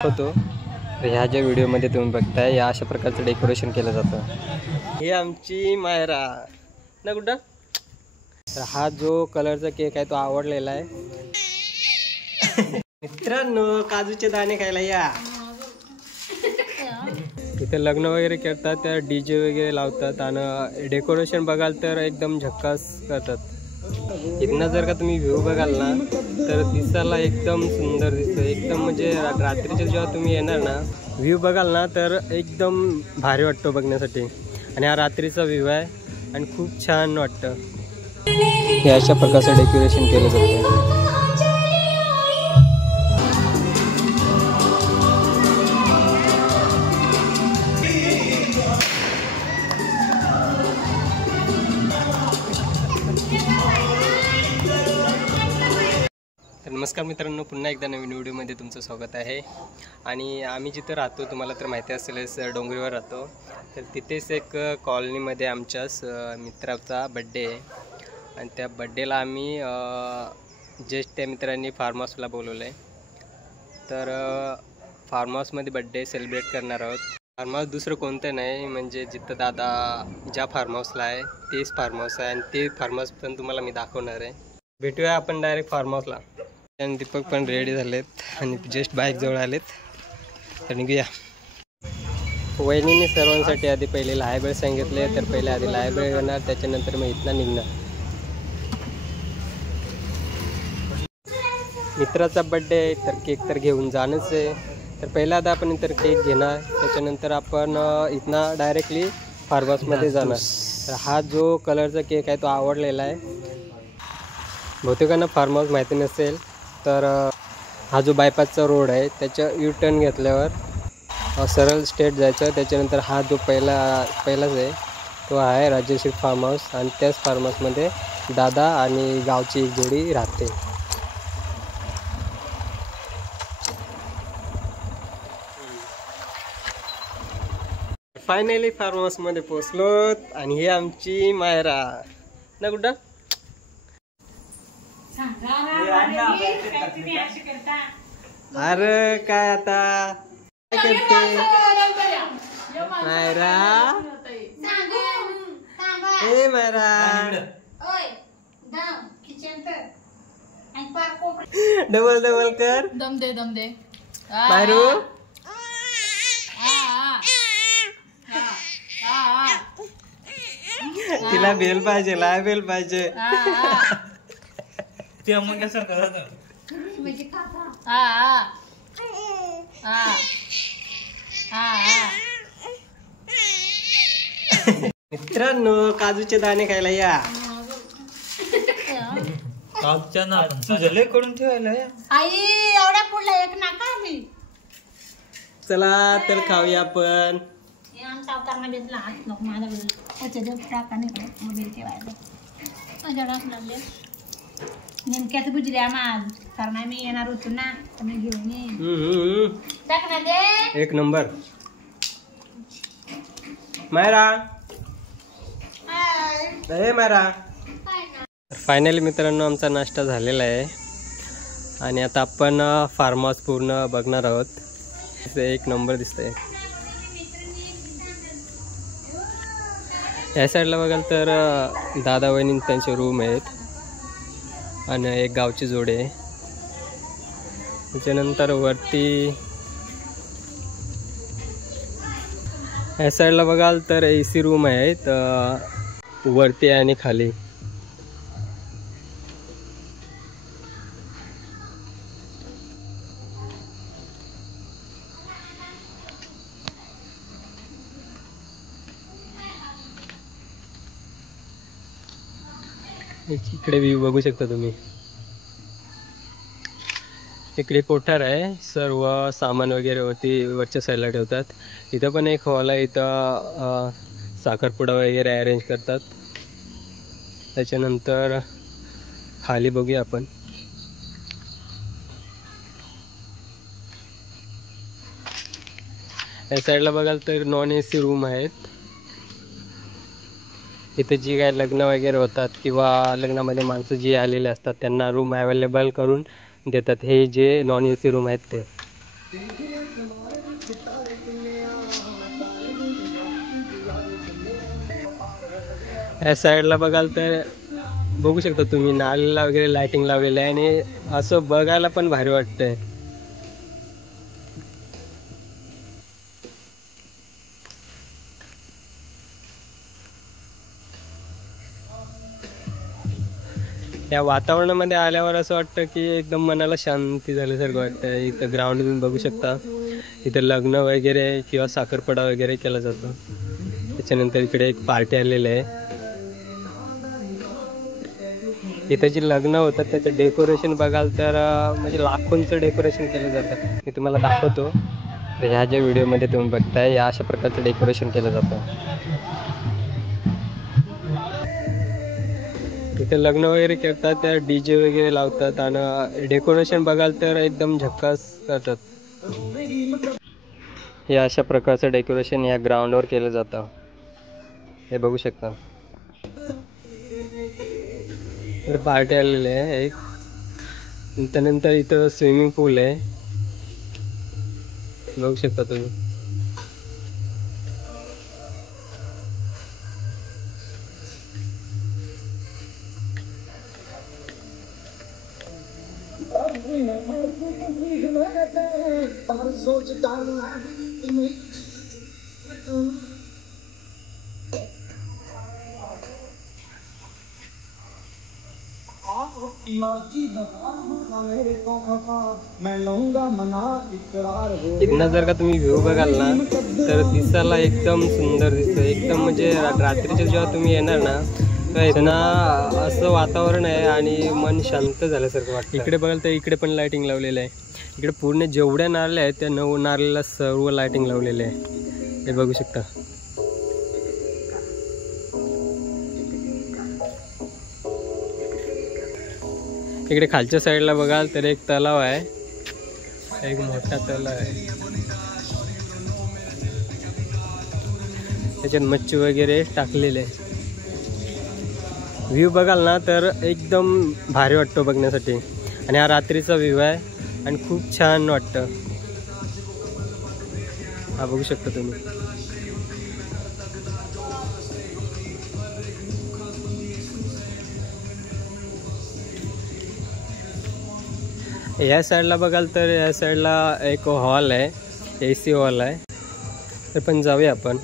होतो ह्या ज्या व्हिडिओमध्ये तुम्ही बघताय या अशा प्रकारचं डेकोरेशन केलं जातं। हे आमची मायरा ना कुठं तर हा जो कलरचा केक आहे तो आवडलेला आहे। मित्रांनो काजूचे दाणे खायला या। इथे लग्न वगैरे करतात तर डीजे वगैरे लावतात आणि डेकोरेशन बघाल तर एकदम झक्कास करतात। इथनं जर का तुम्ही व्ह्यू बघाल ना तर दिसायला एकदम सुंदर दिसतं, एकदम म्हणजे रात्रीच्या जेव्हा तुम्ही येणार ना व्ह्यू बघाल ना तर एकदम भारी वाटतो बघण्यासाठी। आणि हा रात्रीचा व्ह्यू आहे आणि खूप छान वाटतं। हे अशा प्रकारचं डेकोरेशन केलं जातं। नमस्कार मित्रांनो, पुन्हा एकदा नवीन व्हिडिओमध्ये तुमचं स्वागत आहे। आणि आम्ही जिथं राहतो तुम्हाला तर माहिती असेलच, डोंगरीवर राहतो। तर तिथेच एक कॉलनीमध्ये आमच्याच मित्राचा बड्डे आहे आणि त्या बड्डेला आम्ही जस्ट त्या मित्रांनी फार्म हाऊसला बोलवलं आहे। तर फार्म हाऊसमध्ये बड्डे सेलिब्रेट करणार आहोत। फार्म हाऊस दुसरं कोणतं नाही, म्हणजे जिथं दादा ज्या फार्म हाऊसला आहे तेच फार्म हाऊस आहे आणि ते फार्म हाऊस पण तुम्हाला मी दाखवणार आहे। भेटूया आपण डायरेक्ट फार्म हाऊसला। आणि दीपक पण रेडी झालेत आणि जस्ट बाईक जवळ आलेत, तर निघूया। वहिनीने सर्वांसाठी आधी पहिले लायब्ररी सांगितले, तर पहिले आधी लायब्ररी करणार, त्याच्यानंतर मग इथनं निघणार। मित्राचा बड्डे आहे तर केक तर घेऊन जाणंच आहे, तर पहिला आता आपण इतर केक घेणार, त्याच्यानंतर आपण इथनं डायरेक्टली फार्म हाऊसमध्ये जाणार। तर हा जो कलरचा केक आहे तो आवडलेला आहे। बहुतेकांना फार्म हाऊस माहिती नसेल तर हा जो बायपासचा रोड आहे त्याच्या यू टर्न घेतल्यावर सरळ स्ट्रेट जायचं, त्याच्यानंतर हा जो पहिलाच आहे तो आहे राजेश्री फार्म हाऊस आणि त्याच फार्म हाऊसमध्ये दादा आणि गावची एक जोडी राहते। फायनली फार्म हाऊसमध्ये पोचलोत आणि हे आमची मायरा ना कुठं अरे काय आता काय करते मायरा? ए मायरा डबल डबल कर, दम दे मायरू। तिला बेल पाहिजे, बेल पाहिजे। मित्रांनो काजूचे दाणे खायला या। काजूच्या ना तुझले करून ठेवायला आई एवढ्या पुढला एक नाका मी। चला तर खाऊया आपण। आमचा अवतार मध्ये हात नको माझ्याकडे टाका नाही मोबाईल ठेवायला माझ्याकडे नेमक्याच बुजल्या माझ, कारण मी येणार होतो ना तर मी घेऊन येईन। टाक ना दे एक नंबर मायरा। अरे मायरा। फायनली मित्रांनो आमचा नाश्ता झालेला आहे आणि आता आपण फार्म हाऊस पूर्ण बघणार आहोत। एक नंबर दिसतंय। या साईडला बघाल तर दादा वहिनी त्यांचे रूम आहेत आणि एक गावची जोडे आहे। त्याच्यानंतर वरती या साईडला बघाल तर AC रूम आहेत वरती आणि खाली। इकडे व्ह्यू बघू शकता तुम्ही। इकडे कोठार आहे, सर्व सामान वगैरे वरच्या साईडला ठेवतात। इथं पण एक हॉल आहे, इथं साखरपुडा वगैरे अरेंज करतात। त्याच्यानंतर खाली बघूया आपण। या साईडला बघाल तर नॉन AC रूम आहेत। इथे जी काय लग्न वगैरे होतात किंवा लग्नामध्ये माणसं जी आलेले असतात त्यांना रूम अवेलेबल करून देतात। हे जे नॉन AC रूम आहेत ते या साईडला बघाल तर बघू शकता तुम्ही नालीला वगैरे लाइटिंग लावलेलं आहे आणि असं बघायला पण भारी वाटतंय. या वातावरणामध्ये आल्यावर असं वाटतं की एकदम मनाला शांती झाल्यासारखं वाटतं. इथं ग्राउंड तुम्ही बघू शकता, इथं लग्न वगैरे किंवा साखरपुडा वगैरे केला जातो. त्याच्यानंतर इकडे एक पार्टी आलेली आहे. इथं जे लग्न होतात त्याचं डेकोरेशन बघाल तर म्हणजे लाखोंचं डेकोरेशन केलं जातं. मी तुम्हाला दाखवतो. ह्या ज्या व्हिडिओमध्ये तुम्ही बघताय या अशा प्रकारचं डेकोरेशन केलं जातं. इथे लग्न वगैरे करतात, त्या DJ वगैरे लावतात आणि डेकोरेशन बघाल तर एकदम झक्कास करतात. हे अशा प्रकारचं डेकोरेशन या ग्राउंडवर केलं जातं. हे बघू शकता. पार्टी आलेली आहे एक. त्यानंतर इथं स्विमिंग पूल आहे, बघू शकता तुम्ही. इथनं जर का तुम्ही व्ह्यू बघाल ना तर दिसायला एकदम सुंदर दिसतं. एकदम म्हणजे रात्रीच्या जेव्हा तुम्ही येणार ना तर इथं असं वातावरण आहे आणि मन शांत झाल्यासारखं वाटतं. इकडे बघाल तर इकडे पण लाइटिंग लावलेलं आहे. इकडे पूर्ण जेवढ्या नारळ्या आहेत त्या 9 नारळाला सर्व लाइटिंग लावलेले आहे. हे बघू शकता. इकडे खालच्या साईडला बघाल तर एक तलाव आहे, एक मोठा तलाव आहे. त्याच्यात मच्छी वगैरे टाकलेले आहे. व्ह्यू बघाल ना तर एकदम भारी वाटतो बघण्यासाठी. आणि हा रात्रीचा व्ह्यू आहे आणि खूप छान वाटतं. हा बघू शकता तुम्ही. या साईडला बघाल तर या साईडला एक हॉल आहे, AC हॉल आहे. तर पण जाऊया आपण.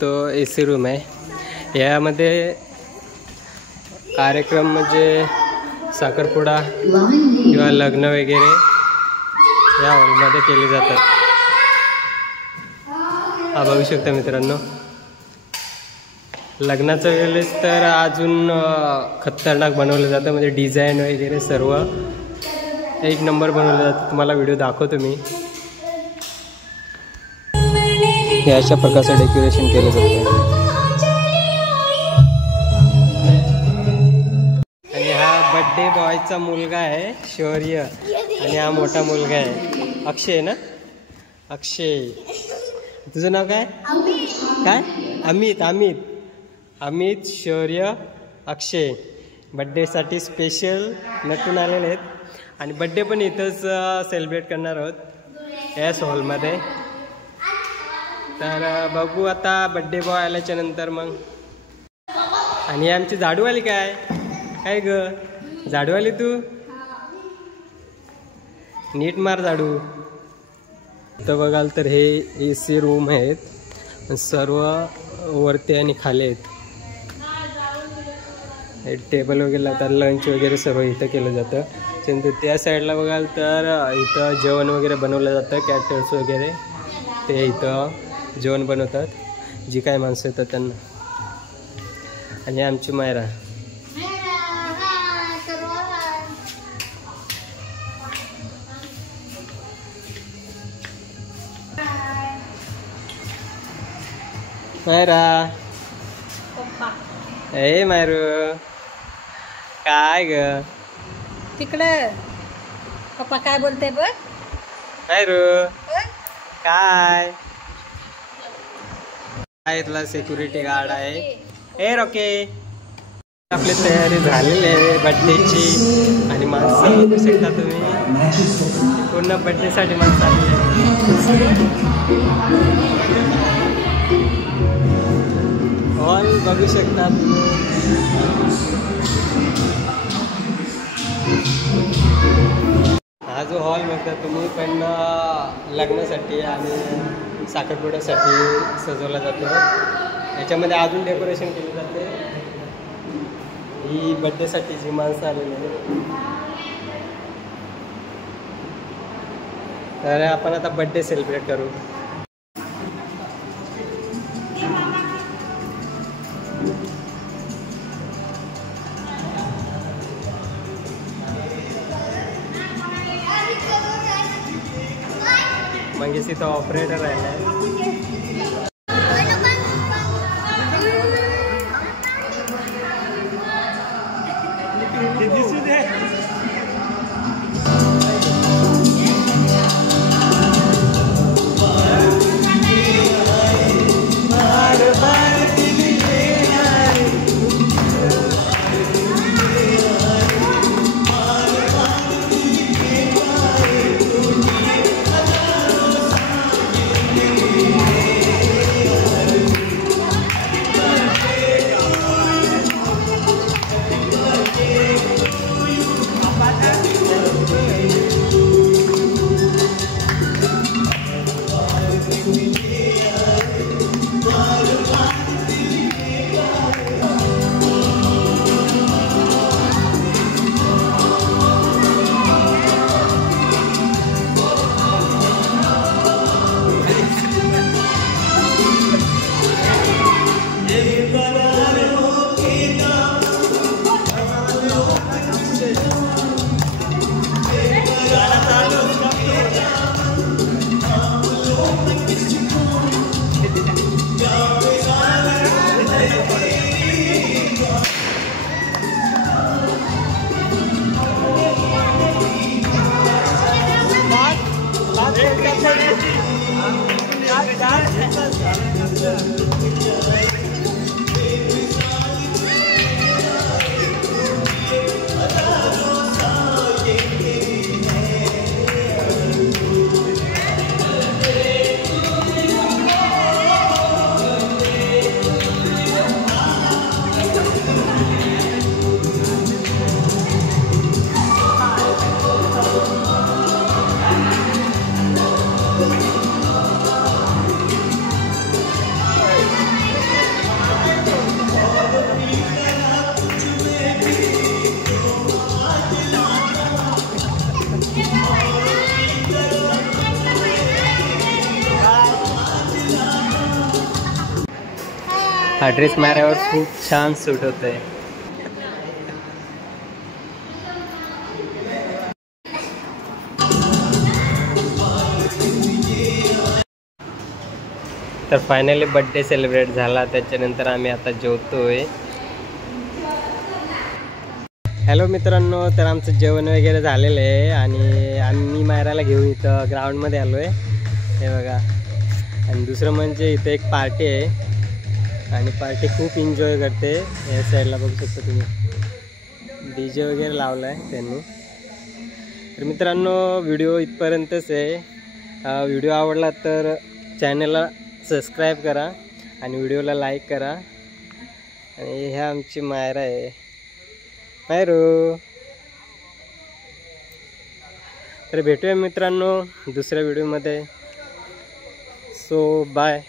तो AC रूम आहे. यामध्ये कार्यक्रम म्हणजे साखरपुडा किंवा लग्न वगैरे या हॉलमध्ये केले जातात. हा बघू शकता मित्रांनो. लग्नाचं वेळेस तर अजून खतरनाक बनवलं जातं, म्हणजे डिझाईन वगैरे सर्व एक नंबर बनवलं जातं. तुम्हाला व्हिडिओ दाखवतो मी. हे अशा प्रकारचं डेकोरेशन केलं जातं. आणि हा बर्थडे बॉयचा मुलगा आहे शौर्य आणि हा मोठा मुलगा आहे अक्षय ना. अक्षय, तुझं नाव काय? काय? अमित. अमित अमित शौर्य अक्षय बड्डेसाठी स्पेशल नटून आलेले आहेत. आणि बड्डे पण इथंच सेलिब्रेट करणार आहोत याच हॉलमध्ये. तर बघू आता बड्डे बॉय आल्याच्या नंतर मग. आणि आमची झाडूवाली काय काय ग झाडूवाली, तू नीट मार झाडू. इथं बघाल तर हे AC रूम आहेत, सर्व वरती आणि खाली आहेत. टेबल वगैरे लावतात, लंच वगैरे सर्व इथं केलं जातं. त्यानंतर त्या साईडला बघाल तर इथं जेवण वगैरे बनवलं जातं. कॅटर्स वगैरे ते इथं जेवण बनवतात, जी काय माणसं येतात त्यांना. आणि आमची मायरा. मायरा, ए मायरू, काय ग तिकडे पप्पा काय बोलते बघ. मायरू काय काय, इथला सिक्युरिटी गार्ड आहे. ए रोके, आपली तयारी झालेली आहे बड्डेची आणि माणसं बघू शकता तुम्ही पूर्ण बड्डेसाठी माणसं आली आहे. हॉल बघू शकता तुम्ही. हा जो हॉल बघता तुम्ही पण लग्नासाठी आणि साखरपुड्यासाठी सजवला जातो. याच्यामध्ये अजून डेकोरेशन केले जाते. ही बड्डेसाठी जी माणसं आलेली आहे. तर आपण आता बड्डे सेलिब्रेट करू. मंगेश इथं ऑपरेटर आहे. हा ड्रेस माऱ्यावर खूप छान सूट होत आहे. तर फायनली बड्डे सेलिब्रेट झाला. त्याच्यानंतर आम्ही आता जेवतोय. हॅलो मित्रांनो, तर आमचं जेवण वगैरे झालेलं आहे आणि आम्ही मायराला घेऊन इथं ग्राउंडमध्ये आलो आहे. हे बघा. आणि दुसरं म्हणजे इथं एक पार्टी आहे आणि पार्टी खूप एन्जॉय करते. या साईडला बघू शकता तुम्ही DJ वगैरे लावला आहे त्यांनी. तर मित्रांनो, व्हिडिओ इथपर्यंतच आहे. व्हिडिओ आवडला तर चॅनलला सबस्क्राईब करा आणि व्हिडिओला लाईक करा. आणि ह्या आमची मायरा आहे. मायरू. तर भेटूया मित्रांनो दुसऱ्या व्हिडिओमध्ये. So bye.